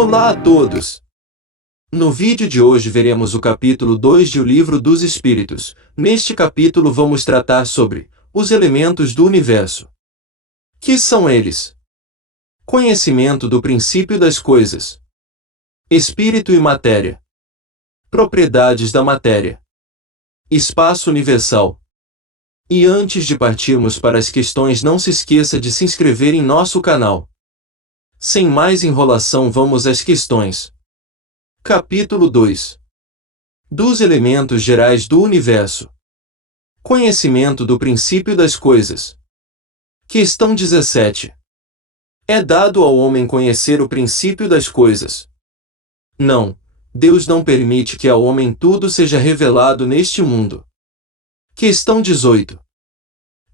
Olá a todos! No vídeo de hoje veremos o capítulo 2 de O Livro dos Espíritos. Neste capítulo vamos tratar sobre os elementos do universo. Que são eles? Conhecimento do princípio das coisas. Espírito e matéria. Propriedades da matéria. Espaço universal. E antes de partirmos para as questões, não se esqueça de se inscrever em nosso canal. Sem mais enrolação, vamos às questões. Capítulo 2. Dos elementos gerais do universo. Conhecimento do princípio das coisas. Questão 17. É dado ao homem conhecer o princípio das coisas? Não, Deus não permite que ao homem tudo seja revelado neste mundo. Questão 18.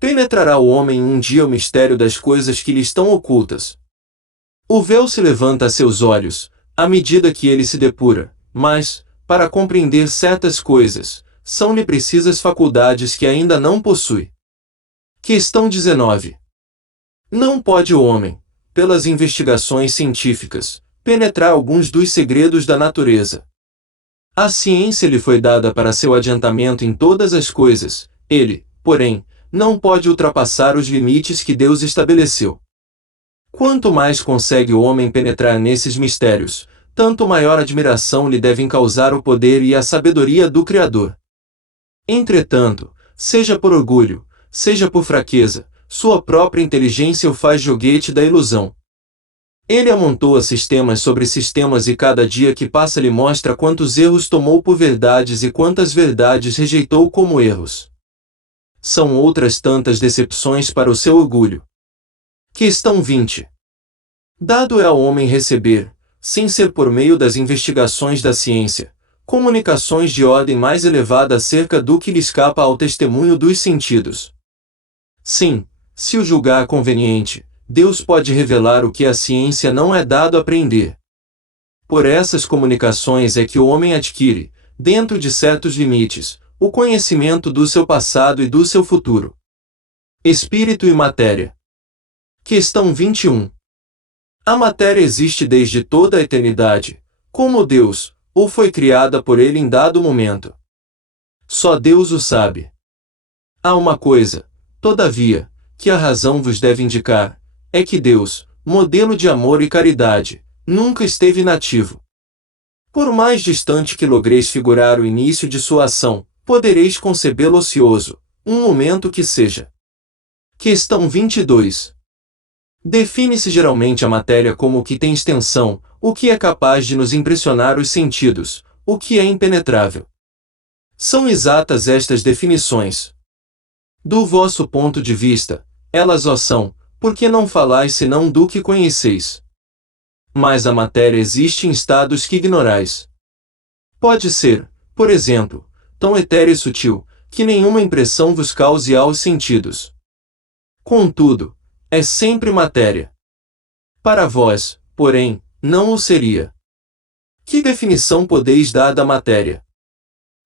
Penetrará o homem um dia o mistério das coisas que lhe estão ocultas? O véu se levanta a seus olhos, à medida que ele se depura, mas, para compreender certas coisas, são-lhe precisas faculdades que ainda não possui. Questão 19. Não pode o homem, pelas investigações científicas, penetrar alguns dos segredos da natureza. A ciência lhe foi dada para seu adiantamento em todas as coisas, ele, porém, não pode ultrapassar os limites que Deus estabeleceu. Quanto mais consegue o homem penetrar nesses mistérios, tanto maior admiração lhe devem causar o poder e a sabedoria do Criador. Entretanto, seja por orgulho, seja por fraqueza, sua própria inteligência o faz joguete da ilusão. Ele amontoa sistemas sobre sistemas e cada dia que passa lhe mostra quantos erros tomou por verdades e quantas verdades rejeitou como erros. São outras tantas decepções para o seu orgulho. Questão 20. Dado é ao homem receber, sem ser por meio das investigações da ciência, comunicações de ordem mais elevada acerca do que lhe escapa ao testemunho dos sentidos. Sim, se o julgar conveniente, Deus pode revelar o que a ciência não é dado a aprender. Por essas comunicações é que o homem adquire, dentro de certos limites, o conhecimento do seu passado e do seu futuro. Espírito e matéria. Questão 21. A matéria existe desde toda a eternidade, como Deus, ou foi criada por ele em dado momento? Só Deus o sabe. Há uma coisa, todavia, que a razão vos deve indicar, é que Deus, modelo de amor e caridade, nunca esteve inativo. Por mais distante que logreis figurar o início de sua ação, podereis concebê-lo ocioso, um momento que seja. Questão 22. Define-se geralmente a matéria como o que tem extensão, o que é capaz de nos impressionar os sentidos, o que é impenetrável. São exatas estas definições? Do vosso ponto de vista, elas o são, porque não falais senão do que conheceis. Mas a matéria existe em estados que ignorais. Pode ser, por exemplo, tão etérea e sutil, que nenhuma impressão vos cause aos sentidos. Contudo, é sempre matéria. Para vós, porém, não o seria. Que definição podeis dar da matéria?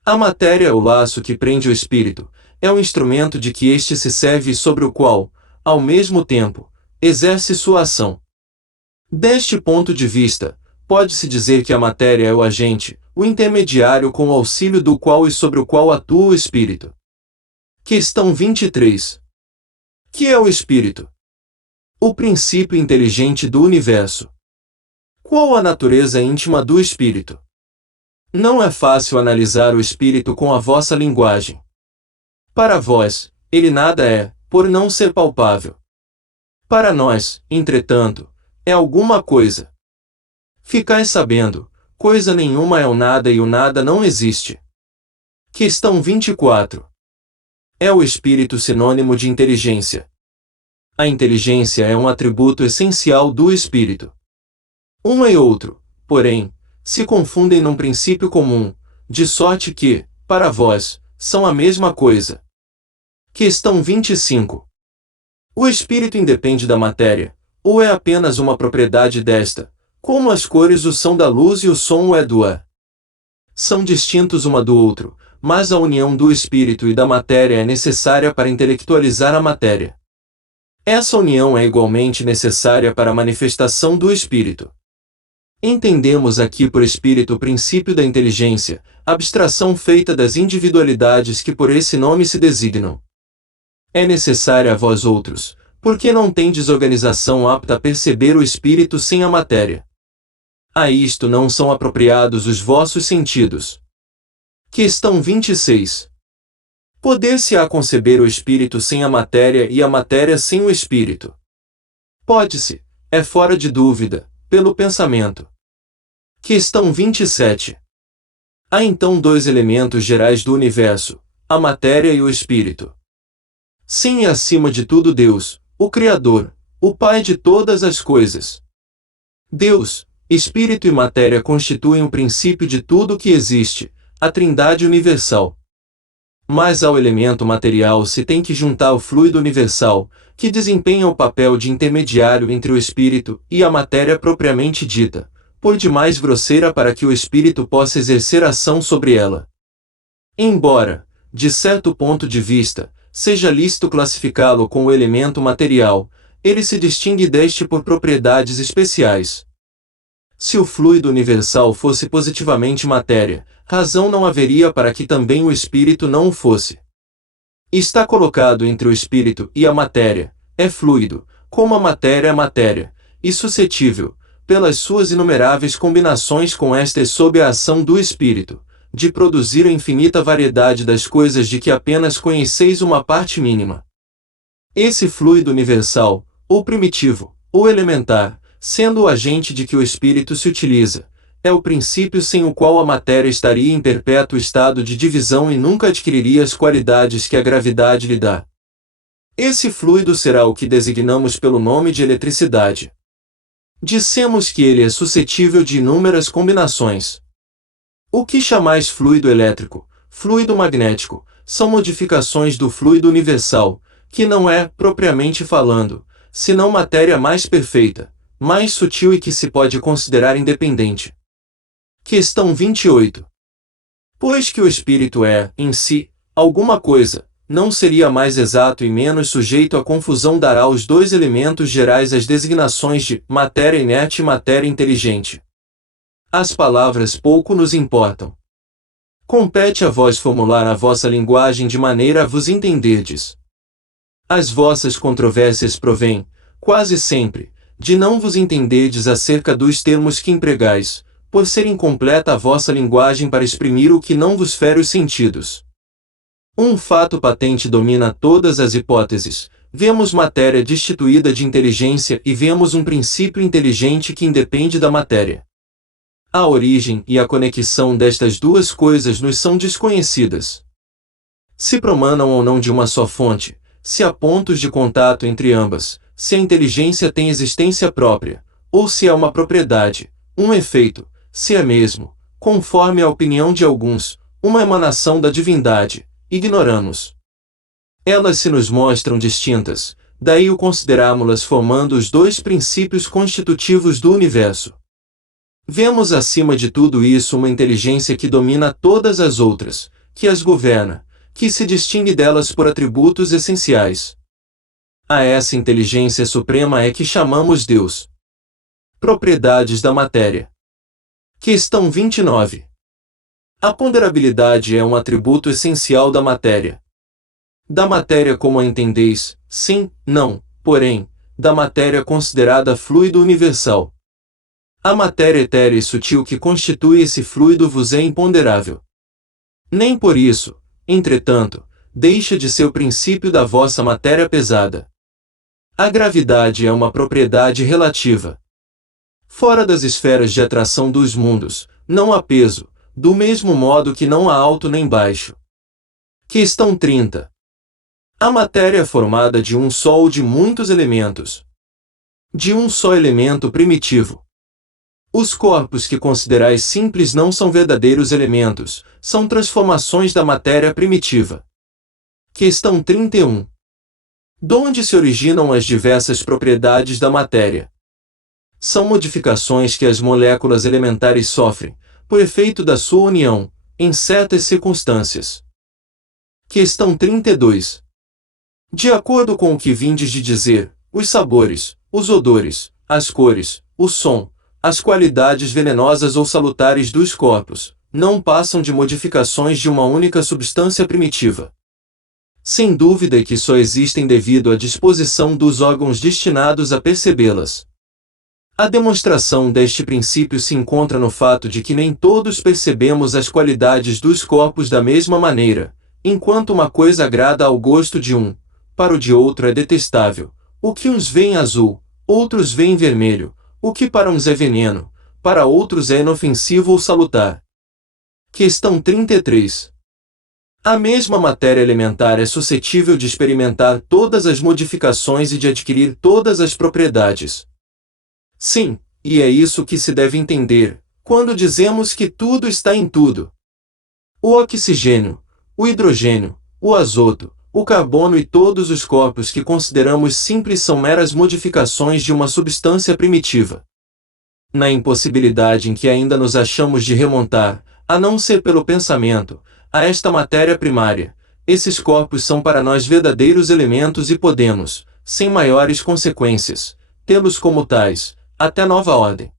A matéria é o laço que prende o espírito, é o instrumento de que este se serve e sobre o qual, ao mesmo tempo, exerce sua ação. Deste ponto de vista, pode-se dizer que a matéria é o agente, o intermediário com o auxílio do qual e sobre o qual atua o espírito. Questão 23. Que é o espírito? O princípio inteligente do universo. Qual a natureza íntima do espírito? Não é fácil analisar o espírito com a vossa linguagem. Para vós, ele nada é, por não ser palpável. Para nós, entretanto, é alguma coisa. Ficais sabendo, coisa nenhuma é o nada e o nada não existe. Questão 24. É o espírito sinônimo de inteligência? A inteligência é um atributo essencial do espírito. Um e outro, porém, se confundem num princípio comum, de sorte que, para vós, são a mesma coisa. Questão 25. O espírito independe da matéria, ou é apenas uma propriedade desta, como as cores o são da luz e o som o é do ar? São distintos uma do outro, mas a união do espírito e da matéria é necessária para intelectualizar a matéria. Essa união é igualmente necessária para a manifestação do espírito. Entendemos aqui por espírito o princípio da inteligência, abstração feita das individualidades que por esse nome se designam. É necessária a vós outros, porque não tendes organização apta a perceber o espírito sem a matéria. A isto não são apropriados os vossos sentidos. Questão 26. Poder-se-á conceber o espírito sem a matéria e a matéria sem o espírito? Pode-se, é fora de dúvida, pelo pensamento. Questão 27. Há então dois elementos gerais do universo, a matéria e o espírito. Sim, e acima de tudo Deus, o Criador, o Pai de todas as coisas. Deus, espírito e matéria constituem o princípio de tudo o que existe, a Trindade universal. Mas ao elemento material se tem que juntar o fluido universal, que desempenha o papel de intermediário entre o espírito e a matéria propriamente dita, por demais grosseira para que o espírito possa exercer ação sobre ela. Embora, de certo ponto de vista, seja lícito classificá-lo com o elemento material, ele se distingue deste por propriedades especiais. Se o fluido universal fosse positivamente matéria, razão não haveria para que também o espírito não o fosse. Está colocado entre o espírito e a matéria, é fluido, como a matéria é matéria, e suscetível, pelas suas inumeráveis combinações com esta e sob a ação do espírito, de produzir a infinita variedade das coisas de que apenas conheceis uma parte mínima. Esse fluido universal, ou primitivo, ou elementar, sendo o agente de que o espírito se utiliza, é o princípio sem o qual a matéria estaria em perpétuo estado de divisão e nunca adquiriria as qualidades que a gravidade lhe dá. Esse fluido será o que designamos pelo nome de eletricidade. Dissemos que ele é suscetível de inúmeras combinações. O que chamais fluido elétrico, fluido magnético, são modificações do fluido universal, que não é, propriamente falando, senão matéria mais perfeita, mais sutil e que se pode considerar independente. Questão 28. Pois que o espírito é, em si, alguma coisa, não seria mais exato e menos sujeito à confusão dar aos dois elementos gerais as designações de matéria inerte e matéria inteligente. As palavras pouco nos importam. Compete a vós formular a vossa linguagem de maneira a vos entenderdes. As vossas controvérsias provêm, quase sempre, de não vos entenderdes acerca dos termos que empregais, por ser incompleta a vossa linguagem para exprimir o que não vos fere os sentidos. Um fato patente domina todas as hipóteses. Vemos matéria destituída de inteligência e vemos um princípio inteligente que independe da matéria. A origem e a conexão destas duas coisas nos são desconhecidas. Se promanam ou não de uma só fonte, se há pontos de contato entre ambas, se a inteligência tem existência própria, ou se é uma propriedade, um efeito, se é mesmo, conforme a opinião de alguns, uma emanação da divindade, ignoramos. Elas se nos mostram distintas, daí o consideramo-las formando os dois princípios constitutivos do universo. Vemos acima de tudo isso uma inteligência que domina todas as outras, que as governa, que se distingue delas por atributos essenciais. A essa inteligência suprema é que chamamos Deus. Propriedades da matéria. Questão 29. A ponderabilidade é um atributo essencial da matéria. Da matéria como a entendeis, sim, não, porém, da matéria considerada fluido universal. A matéria etérea e sutil que constitui esse fluido vos é imponderável. Nem por isso, entretanto, deixa de ser o princípio da vossa matéria pesada. A gravidade é uma propriedade relativa. Fora das esferas de atração dos mundos, não há peso, do mesmo modo que não há alto nem baixo. Questão 30. A matéria é formada de um só ou de muitos elementos. De um só elemento primitivo. Os corpos que considerais simples não são verdadeiros elementos, são transformações da matéria primitiva. Questão 31. Donde se originam as diversas propriedades da matéria? São modificações que as moléculas elementares sofrem, por efeito da sua união, em certas circunstâncias. Questão 32. De acordo com o que vindes de dizer, os sabores, os odores, as cores, o som, as qualidades venenosas ou salutares dos corpos não passam de modificações de uma única substância primitiva. Sem dúvida que só existem devido à disposição dos órgãos destinados a percebê-las. A demonstração deste princípio se encontra no fato de que nem todos percebemos as qualidades dos corpos da mesma maneira. Enquanto uma coisa agrada ao gosto de um, para o de outro é detestável. O que uns veem azul, outros veem vermelho. O que para uns é veneno, para outros é inofensivo ou salutar. Questão 33. A mesma matéria elementar é suscetível de experimentar todas as modificações e de adquirir todas as propriedades. Sim, e é isso que se deve entender, quando dizemos que tudo está em tudo. O oxigênio, o hidrogênio, o azoto, o carbono e todos os corpos que consideramos simples são meras modificações de uma substância primitiva. Na impossibilidade em que ainda nos achamos de remontar, a não ser pelo pensamento, a esta matéria primária, esses corpos são para nós verdadeiros elementos e podemos, sem maiores consequências, tê-los como tais, até nova ordem.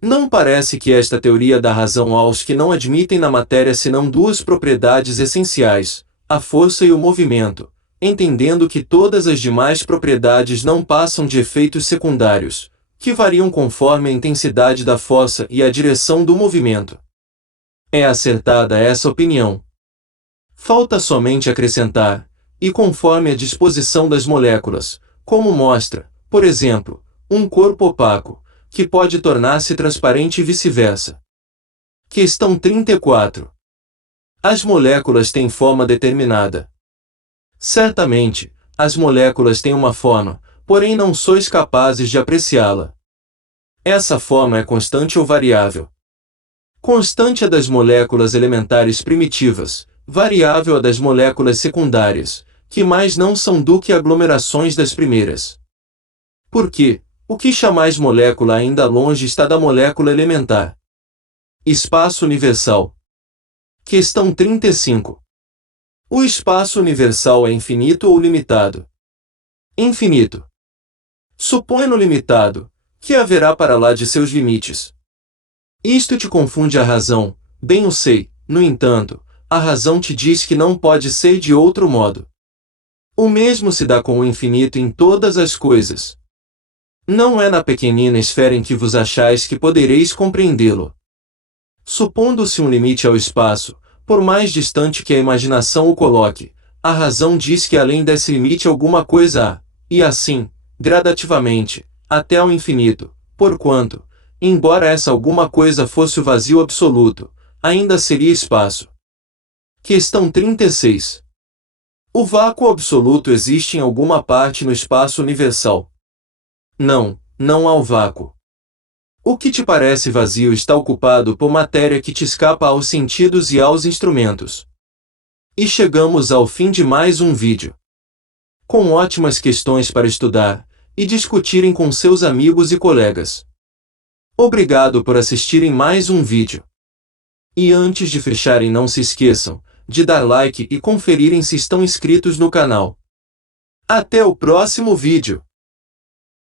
Não parece que esta teoria dá razão aos que não admitem na matéria senão duas propriedades essenciais, a força e o movimento, entendendo que todas as demais propriedades não passam de efeitos secundários, que variam conforme a intensidade da força e a direção do movimento. É acertada essa opinião. Falta somente acrescentar, e conforme a disposição das moléculas, como mostra, por exemplo, um corpo opaco, que pode tornar-se transparente e vice-versa. Questão 34. As moléculas têm forma determinada. Certamente, as moléculas têm uma forma, porém não sois capazes de apreciá-la. Essa forma é constante ou variável? Constante a das moléculas elementares primitivas, variável a das moléculas secundárias, que mais não são do que aglomerações das primeiras. Por quê? O que chamais molécula ainda longe está da molécula elementar. Espaço universal. Questão 35. O espaço universal é infinito ou limitado? Infinito. Supõe-no limitado, que haverá para lá de seus limites. Isto te confunde a razão, bem o sei, no entanto, a razão te diz que não pode ser de outro modo. O mesmo se dá com o infinito em todas as coisas. Não é na pequenina esfera em que vos achais que podereis compreendê-lo. Supondo-se um limite ao espaço, por mais distante que a imaginação o coloque, a razão diz que além desse limite alguma coisa há, e assim, gradativamente, até ao infinito, porquanto, embora essa alguma coisa fosse o vazio absoluto, ainda seria espaço. Questão 36. O vácuo absoluto existe em alguma parte no espaço universal? Não, não há o vácuo. O que te parece vazio está ocupado por matéria que te escapa aos sentidos e aos instrumentos. E chegamos ao fim de mais um vídeo. Com ótimas questões para estudar e discutirem com seus amigos e colegas. Obrigado por assistirem mais um vídeo. E antes de fecharem, não se esqueçam de dar like e conferirem se estão inscritos no canal. Até o próximo vídeo!